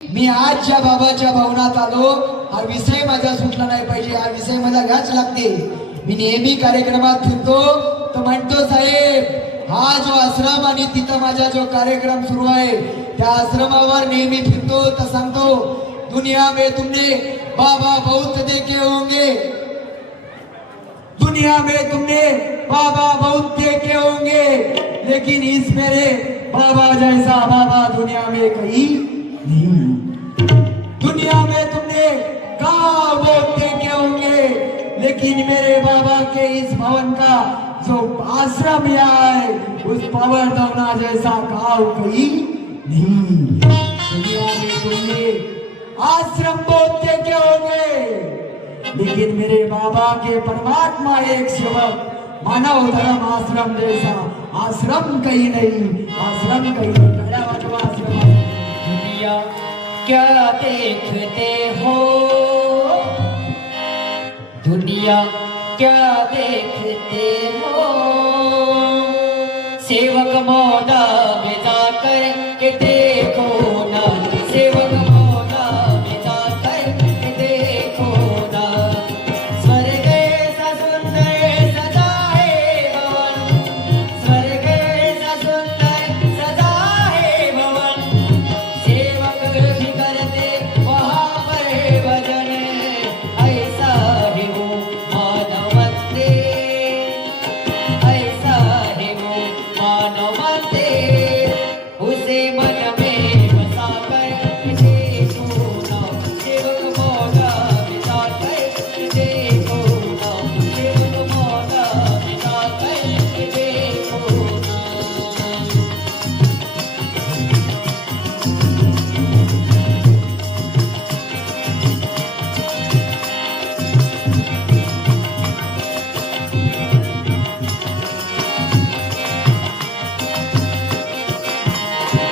मी आज ज्या बाबाच्या भवनात आलो, हा विषय माझा सुटला नाही पाहिजे, हा विषय मला घ्याच लागते। मी नेहमी कार्यक्रमात फिरतो तर म्हणतो, साहेब हा जो आश्रम आणि तिथं माझा जो कार्यक्रम सुरू आहे त्या आश्रमावर नेहमी फिरतो तर सांगतो, दुनिया में तुमने बाबा बहुत देखे होंगे, दुनिया में तुमने बाबा बहुत देखे होंगे, लेकिन इस मेरे बाबा जैसा बाबा दुनिया में कहीं नहीं। दुनिया में तुमने गांव बहुत देखे होंगे, लेकिन मेरे बाबा के इस भवन का जो आश्रम यहाँ है उस पवन दौना जैसा गांव कहीं नहीं। दुनिया में तुमने आश्रम बहुत देखे होंगे, लेकिन मेरे बाबा के परमात्मा एक सेवक मानव धर्म आश्रम जैसा आश्रम कहीं नहीं, आश्रम कहीं नहीं। आश्रम दुनिया क्या देखते हो, दुनिया क्या देखते हो, सेवक मौला